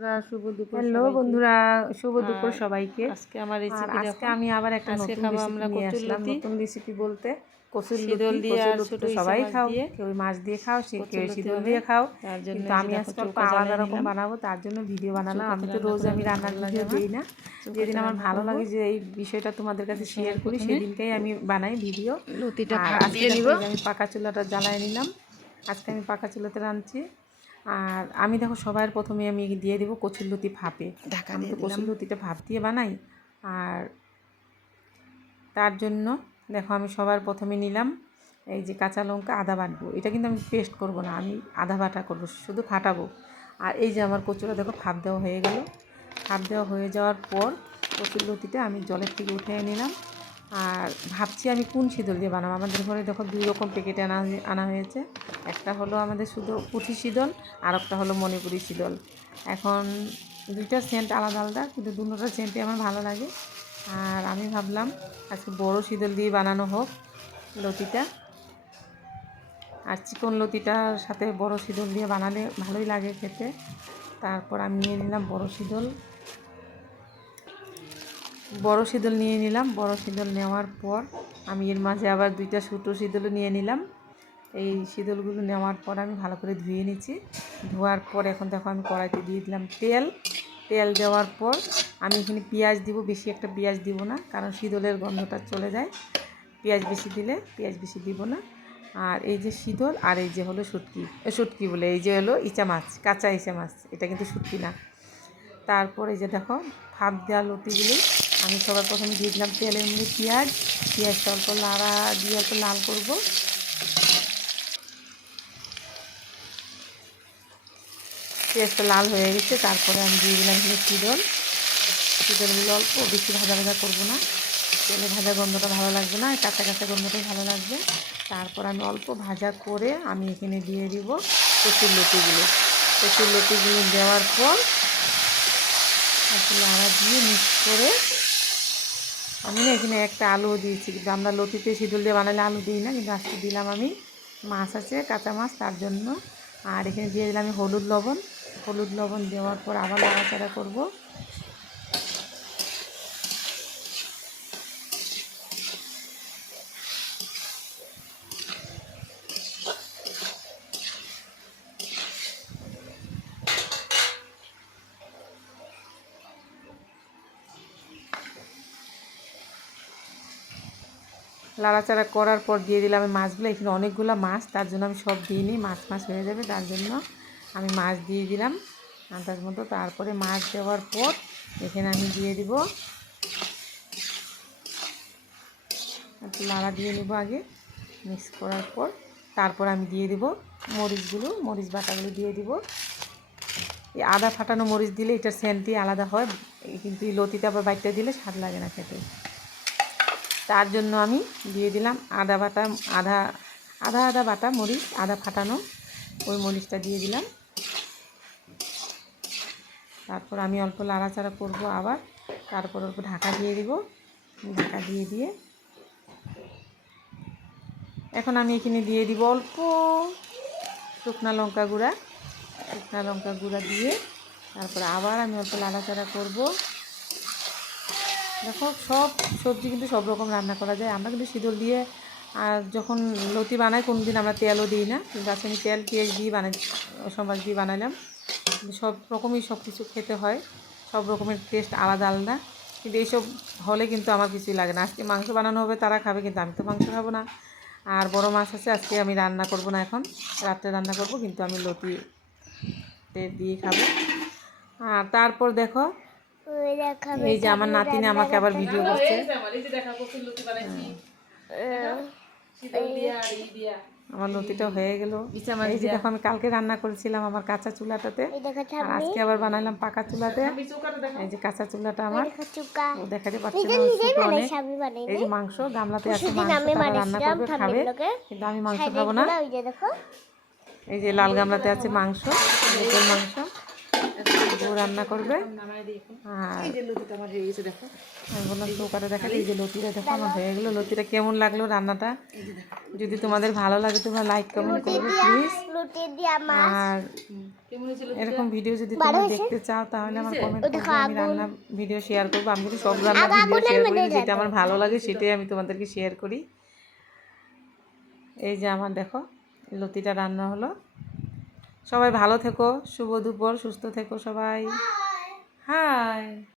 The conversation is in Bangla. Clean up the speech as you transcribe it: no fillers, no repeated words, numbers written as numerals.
হ্যালো বন্ধুরা, শুভ দুপুর সবাইকে। আজকে আমি আবার একটা নতুন রেসিপি নিয়ে আসলাম। নতুন রেসিপি বলতে কচুরলতি তো সবাই খাও, কেউ মাছ দিয়ে খাও, কেউ শীতল দিয়ে খাও, কিন্তু আমি আজকে অল্প আলাদা রকম বানাবো, তার জন্য ভিডিও বানালাম। আমি তো রোজ রান্নার ভিডিও দিই না, যেদিন আমার ভালো লাগে যে এই বিষয়টা তোমাদের কাছে শেয়ার করি সেদিনকেই আমি বানাই ভিডিও। আজকে আমি পাকা চুলাটা জ্বালায় নিলাম। আজকে আমি পাকা চুলাতে রাঁধছি। আর আমি দেখো সবার প্রথমে আমি দিয়ে দেবো কচুরলতি ভাপে। আমি তো কচুরলতিটা ভাপ দিয়ে বানাই। আর তার জন্য দেখো আমি সবার প্রথমে নিলাম এই যে কাঁচা লঙ্কা, আদা বাটবো। এটা কিন্তু আমি পেস্ট করব না, আমি আদা বাটা করব, শুধু ফাটাবো। আর এই যে আমার কচুরা দেখো ভাপ দেওয়া হয়ে গেল। ভাপ দেওয়া হয়ে যাওয়ার পর কচুরলতিটা আমি জলের থেকে উঠে নিলাম। আর ভাবছি আমি কোন শীতল দিয়ে বানাবো। আমাদের ঘরে দেখো 2 রকম প্যাকেটে আনা হয়েছে। একটা হলো আমাদের শুধু পুঁঠি শীতল, আর একটা হলো মণিপুরি শীতল। এখন দুইটার সেন্ট আলাদা আলাদা, কিন্তু দুটোটার সেন্টই আমার ভালো লাগে। আর আমি ভাবলাম আজকে বড় শীতল দিয়ে বানানো হোক লতিটা। আর চিকন লতিটার সাথে বড় শীতল দিয়ে বানালে ভালোই লাগে খেতে। তারপর আমি নিয়ে নিলাম বড় শীতল নিয়ে নিলাম। বড় শীতল নেওয়ার পর আমি এর মাঝে আবার 2টা ছোটো শীতলও নিয়ে নিলাম। এই শীতলগুলো নেওয়ার পর আমি ভালো করে ধুয়ে নিচ্ছি। ধোয়ার পর এখন দেখো আমি কড়াইতে দিয়ে দিলাম তেল দেওয়ার পর আমি এখানে পেঁয়াজ দিব। বেশি একটা পেঁয়াজ দিব না, কারণ শীতলের গন্ধটা চলে যায়। পেঁয়াজ বেশি দিলে, পেঁয়াজ বেশি দিব না। আর এই যে শীতল, আর এই যে হলো শুটকি বলে, এই যে হলো ইচা মাছ, কাঁচা ইচা মাছ, এটা কিন্তু শুটকি না। তারপর এই যে দেখো ভাপ দেওয়া লতিগুলি আমি সবার প্রথমে দিয়ে দিলাম তেলের মধ্যে পেঁয়াজটা অল্প লাড়া দিয়ে অল্প লাল করবো। পেঁয়াজটা লাল হয়ে গেছে। তারপরে আমি দিয়ে দিলাম এখানে শীতলগুলো অল্প বেশি ভাজা করবো না, তেলে ভাজা গন্ধটা ভালো লাগবে না, কাঁচা গন্ধটাই ভালো লাগবে। তারপর আমি অল্প ভাজা করে আমি এখানে দিয়ে দিব কচুরলতিগুলো দেওয়ার পর একটু লাড়া দিয়ে মিক্স করে আমি না এখানে একটা আলুও দিয়েছি, কিন্তু আমরা লতিতে শীতল দিয়ে বানালে আলু দিই না, কিন্তু আজকে দিলাম আমি। মাছ আছে, কাঁচা মাছ, তার জন্য। আর এখানে দিয়ে দিলাম আমি হলুদ লবণ দেওয়ার পর আবার নাড়াচাড়া করব। নাড়াচাড়া করার পর দিয়ে দিলাম আমি মাছগুলো। এখানে অনেকগুলো মাছ, তার জন্য আমি সব দিইনি, মাছ হয়ে যাবে, তার জন্য আমি মাছ দিয়ে দিলাম আন্দাজ মতো। তারপরে মাছ দেওয়ার পর এখানে আমি দিয়ে দিব, একটু নাড়া দিয়ে নেব আগে, মিক্স করার পর তারপর আমি দিয়ে দিব মরিচ বাটাগুলো দিয়ে দিব। এই আদা ফাটানো মরিচ দিলে এটার সেন্টই আলাদা হয়, কিন্তু এই লতিতে আবার বাইটটা দিলে স্বাদ লাগে না খেতে। তার জন্য আমি দিয়ে দিলাম আদা বাটা মরিচ, আদা ফাটানো ওই মরিচটা দিয়ে দিলাম। তারপর আমি অল্প নাড়াচাড়া করব আবার। তারপর অল্প ঢাকা দিয়ে দিব। ঢাকা দিয়ে এখন আমি এখানে দিয়ে দিব অল্প শুকনা লঙ্কা গুঁড়া দিয়ে তারপর আবার আমি অল্প নাড়াচাড়া করব। দেখো সব সবজি কিন্তু সব রকম রান্না করা যায়। আমরা কিন্তু শীতল দিয়ে আর যখন লতি বানাই কোনো দিন আমরা তেলও দিই না, কিন্তু আজকে আমি তেল পেঁয়াজ দিয়ে মাছ দিয়ে বানালাম। সব রকমই সব কিছু খেতে হয়, সব রকমের টেস্ট আলাদা, কিন্তু এইসব হলে কিন্তু আমার কিছুই লাগে না। আজকে মাংস বানানো হবে, তারা খাবে, কিন্তু আমি তো মাংস খাবো না। আর বড় মাছ আছে, আজকে আমি রান্না করব না, এখন রাত্রে রান্না করব, কিন্তু আমি লতিতে দিয়ে খাবো। আর তারপর দেখো এই যে আমার নাতিনে আমাকে আবার ভিডিও করছে। আমার লতিটা হয়ে গেল। এই যে দেখো আমি কালকে রান্না করেছিলাম আমার কাঁচা চুলাটাতে, আর আজকে আবার বানালাম পাকা চুলাতে। এই যে কাঁচা চুলাটা আমার দেখাতে পাচ্ছি না, এই যে মাংস গামলাতে আছে, মাংস তারা রান্না করবে, খাবে, কিন্তু আমি মাংস খাবো না। এই যে লাল গামলাতে আছে মাংস, মাংস রান্না করবে। আর আমি বললাম চৌকাটা দেখালে, এই যে লতিটা দেখো আমার হয়ে গেলো। লতিটা কেমন লাগলো রান্নাটা? যদি তোমাদের ভালো লাগে তোমরা লাইক কমেন্ট করবে প্লিজ। আর এরকম ভিডিও যদি তোমরা দেখতে চাও তাহলে আমার কমেন্ট করবে, আমি রান্না ভিডিও শেয়ার করবো। আমি কিন্তু সব রান্না ভিডিও শেয়ার করি, যেটা আমার ভালো লাগে সেটাই আমি তোমাদেরকে শেয়ার করি। এই যে আমার দেখো লতিটা রান্না হলো। সবাই ভালো থেকো, শুভ দুপুর, সুস্থ থেকো সবাই। হাই।